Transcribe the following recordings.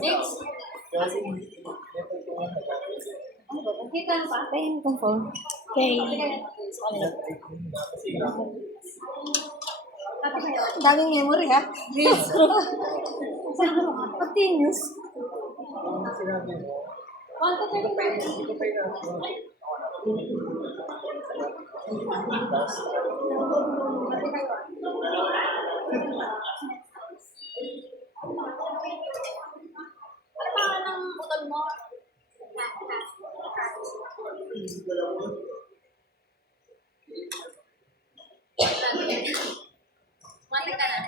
Next. Kita pa? Ayun ko po. Okay. Daming memory ha? Yes. Pati news. 1 to 10. Ano pa ng utol mo? Mati ka na.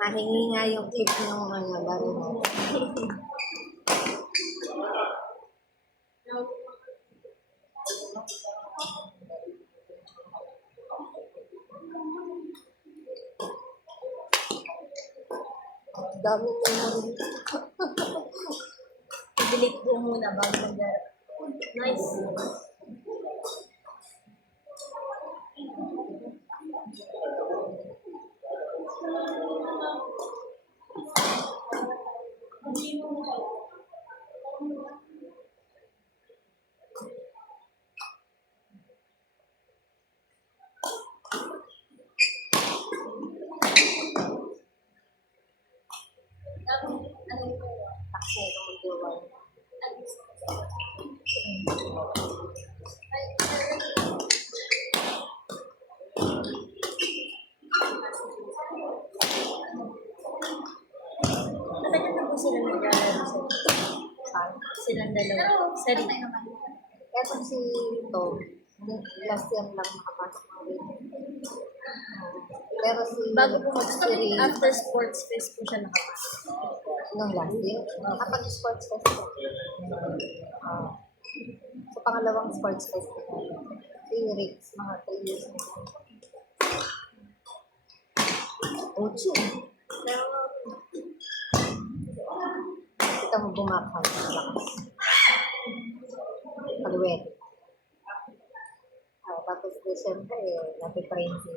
Mahingi nga yung clip ng mga laro natin. Dami memory. I-delete ko muna bago mag-darap. Nice. Taksa ito mag-duwan. Matagal na po sila naglalaro sa silang dalawa. Sorry. Eto si Tom, last year lang makapasok ng rin. Pero si Bago po mag-start, si after sports fest po siya nakapasok. nung last year, kapag sports festival. Sa pangalawang sports festival. Si Riggs, mga 3 years na. Ocho. Pero, Kita mo bumakhan. Lakas. Paluwet. Tapos December, napiprain si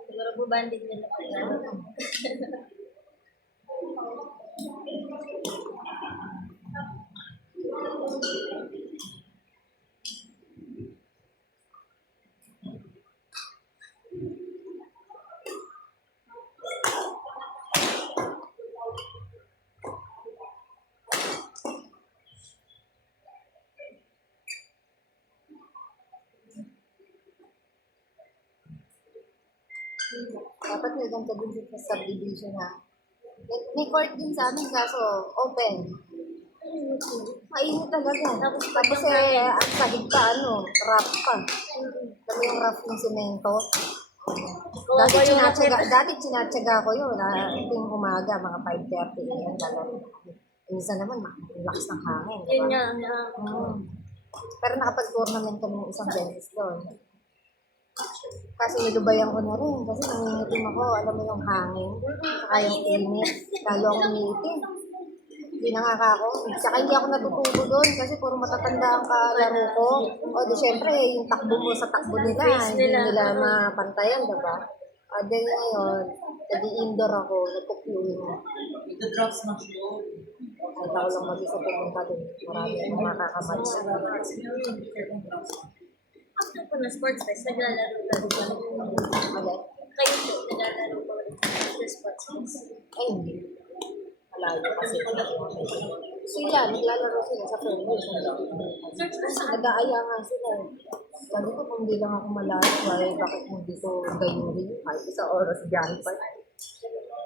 siguro bubanding nila pa yan. Dapat may ganito din sa subdivision na. May court din sa amin kaso open. Mainit talaga. Tapos ang sahig pa rough pa. Kami yung rough ng semento. Dati sinatsaga ko yun. Ito yung umaga, mga 5:30 a.m. lalaro. Minsan naman, lakas ng hangin. Yun Diba? nga. Pero nakapag-tournament kami ng isang dentist doon. Kasi nilubayan ko na rin. Kasi nangingitim ako. Alam mo yung hangin. Saka yung init. Lalo akong umiitim. Hindi ako. Saka hindi ako natututo doon. Kasi puro matatanda ang kalaro ko. O di syempre, yung takbo mo sa takbo nila. Hindi nila mapantayan, diba? Then ngayon, nag-indoor ako. Nagpupluin mo. Ito-drugs na siya. Kahit ako lang mag-isa pumunta doon. Marami yung makakamatch. After po na sports fest, naglalaro ka rin. Ulit. Kayo po, naglalaro ko rin after sports fest. Ay, hindi. Malayo kasi. Sila, naglalaro sila sa Fairview. Nag-aaya nga sila. Sabi ko, kung hindi lang ako malayo, bakit hindi ko gayurin kahit isang oras biyahe pa.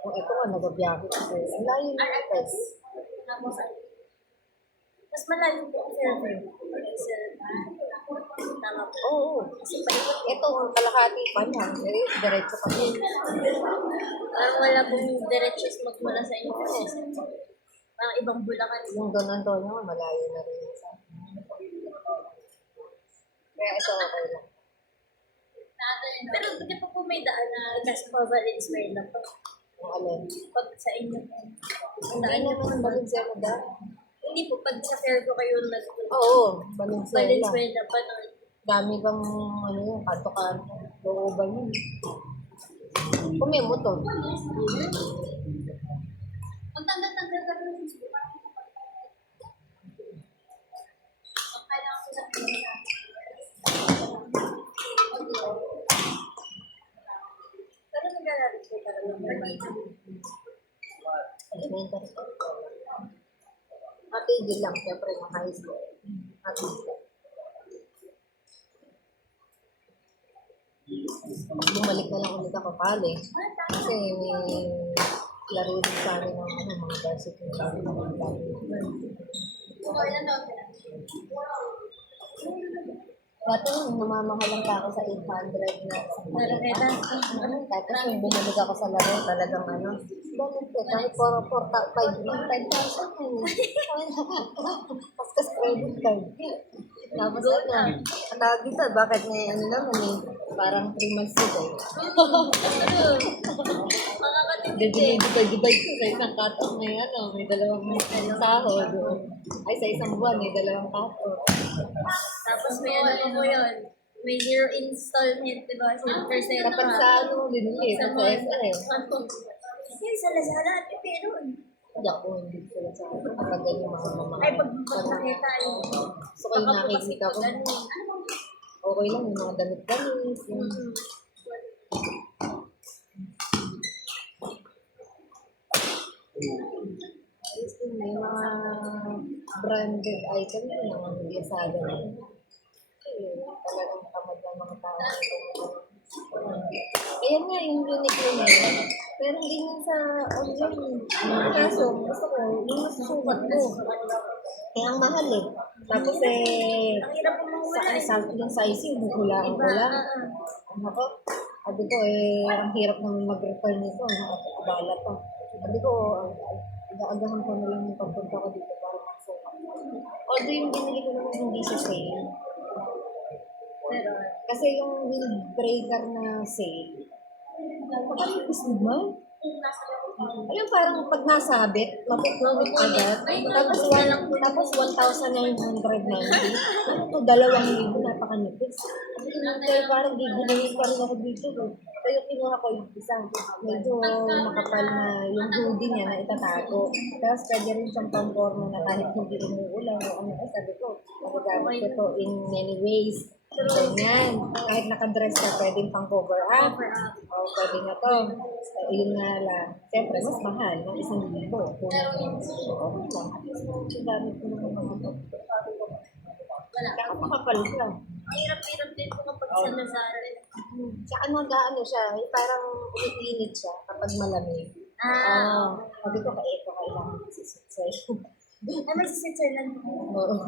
Kung ito nga, nagabiyahe kasi. Ang layo na ito. Mas malayo po ang Fairview. Tama po. Oo. Ito, kalahati pa niya. Diretso pa niya. Parang wala pong diretsyo magmula sa inyo. Parang ibang Bulacan. Yung Don Antonio, malayo na rin. Kaya ito, okay lang. Pero hindi pa po may daan na nasa Valenzuela pa. Yung alin. Pag sa inyo. Hindi naman ang Valenzuela da. Hindi po, pag sa Fairview kayo Oo, Valenzuela. Valenzuela pa na. Dami bang yung kanto-kanto. Looban yun. Kung may motor. Ang tanda-tanda ka rin. Pero naglalaro po talaga. Elementary. Matigil lang, syempre, ng high school. Matigil lang. Bumalik na lang ulit ako college. Kasi may laro din sa amin ng mga varsity na mga dati namamahalang pa ako sa 800 na tapos yung bumalik ako sa laro talagang bakit ko kahit 5,000 tapos credit card tapos katawag dito bakit may parang 3 months dito divide ko sa isang cut-off may dalawang sahod ay sa isang buwan may dalawang cut-off. Tapos may po yun. May 0 installment, di ba? First time Dapat sa binili sa SM. Yan, sa Lazada at Peron. Hindi ako, hindi sila sa akin. Kapag ganyan mga Ay, pag nakita yun. So, kayo nakikita ko. Okay lang, yung mga damit-damit. May mga branded item yung mga Lazada na yun. Talagang tamad ng mga tao. Ayan nga yung Uniqlo na yun. Pero hindi nga sa online. Kaso, gusto ko, yung masusukat ko. Kaya ang mahal eh. Tapos Ang hirap po yung sizing, hulaan ko lang. Ako, sabi ko ang hirap naman mag-return nito. Nakakabala pa. Sabi ko, agahan ko na lang yung pagpunta ko dito para magsukat. Although yung binili ko naman hindi sa sale. Kasi yung windbreaker na safe, makalipis naman. Ayun, parang pag nasabit, mapupulot agad. Tapos 1,990. Ano to, 2,000, napakanipis. Kaya parang gigilawin pa rin ako dito. Kaya kinuha ko yung isang medyo makapal na yung hoodie niya na itatago. Tapos pwede rin siyang pang-forma na kahit hindi umuulan o ano. Eh, sabi ko, magagamit ko to in many ways. Ganyan. Kahit nakadress ka, pwedeng pang-cover up. O, pwede na to. Yun nga lang. Siyempre, mas mahal ng 1,000. Kung okay lang. Ang gamit ko naman mga to. Wala. Kaya makapal siya. Ang hirap-hirap din po kapag sa Lazaro. Tsaka nag-ano siya, yung parang umiinit siya kapag malamig. Sabi ko, ito kailangan sisitsay. Ay, may sisitserland po. Oo.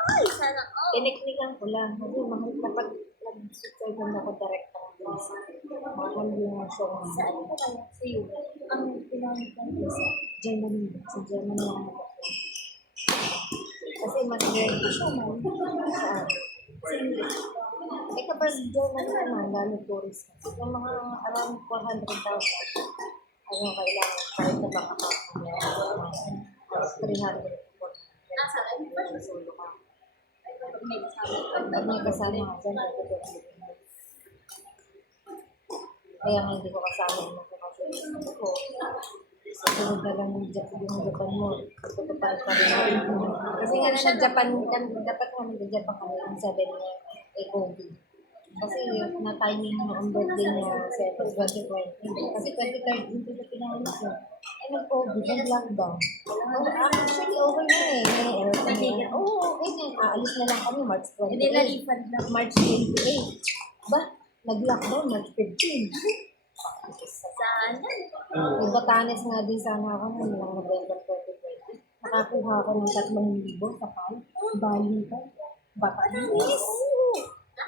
Ay, sana all. Tiniknikan ko lang. Kasi mahal kapag nag-sitsay ko na ako direct ang place. Mahal yung song. Saan po kayo? Sa iyo. Ang pinamit ng visa. Germany. Sa Germany lang ako. Kasi mas ganyan siya man. Saan? Eh kapag Germany naman, lalo tourist. Yung mga around 400,000, ano kailangan, kahit na baka ka, 300. Nasa akin pa siya. Solo ka. May kasama. Pag may kasama ka dyan, kaya nga hindi ko kasama yung mga kasi ko. Sa sunod na lang yung Japan mo. Tutupad pa rin. Kasi nga sa Japan, dapat nga nag-Japan kami yung 7 niya ay COVID. Kasi na-timing mo ang birthday niya sa 2020. Kasi 2013 hindi ko pinahalis yun. Ay nag-COVID, nag-lockdown. Actually, okay na eh. May aircon na. Oo, okay na. Aalis na lang kami March 28. Hindi nalipad na. March 28. Ba? Nag-lockdown March 15. Sana. Yung Batanes nga din sana ako noong November 2020. Nakakuha ako ng 3,000 sa PAL. Bali ka. Batanes.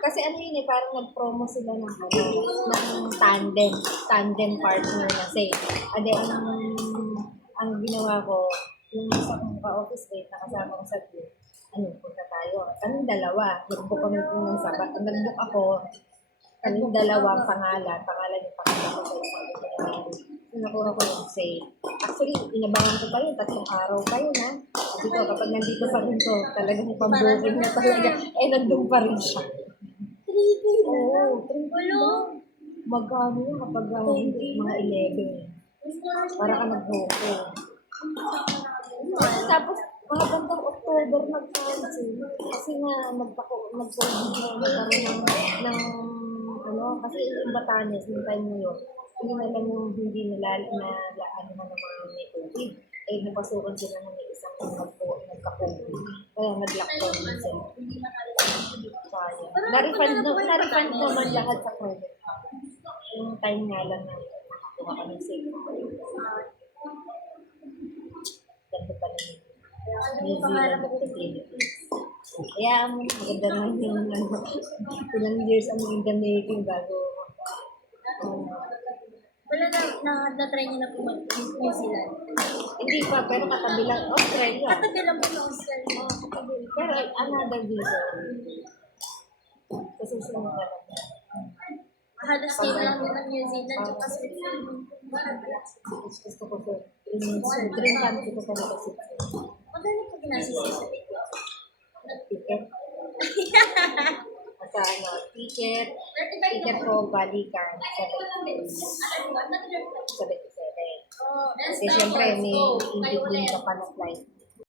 Kasi ano yun eh, parang nag-promo sila ng tandem partner na say. Ade, ang ginawa ko, yung isa kong ka-office mate na kasama ko sa group, punta tayo. Kaming dalawa, nag-book kami ng sabat. Nag-book ako, kaming dalawa ang pangalan yung pakita ko sa isang itinerary. Nakuha ko yung say. Actually, inabangan ko pa yun, 3 araw pa yun ha. Sabi ko, kapag nandito pa rin to, talagang pambukin na talaga. Eh, nandun pa rin siya. 3D. Oo, 3D Walo. Magkano yun kapag mga 11. Para ka nag-boko. Tapos, mga bandang October nag-cancel. Kasi nga, nag-COVID na nagkaroon ng kasi yung Batanes, yung time na yun, hindi na lang yung hindi nila na ng mga may COVID. Eh, napasukan sila ng isang nagka-COVID. Kaya nag-lockdown din sila. Na-refund naman lahat sa credit card. Yung time nga lang na nakakuha kami safe. Ganda pa lang yun. New Zealand at Philippines. Kaya maganda naman yung ilang years ang in the making bago. Wala na-try niyo na po mag-New Zealand. Hindi pa, pero katabi lang Australia. Katabi lang po sa Australia. Pero another visa. Kasi susunod na lang. Halos same lang din ng New Zealand at Switzerland. Gusto ko to. Dream country ko talaga si Maganda po ginasisi sa video. ticket. Sa ticket ko balikan 77. Kasi syempre may in-between ka pa na flight.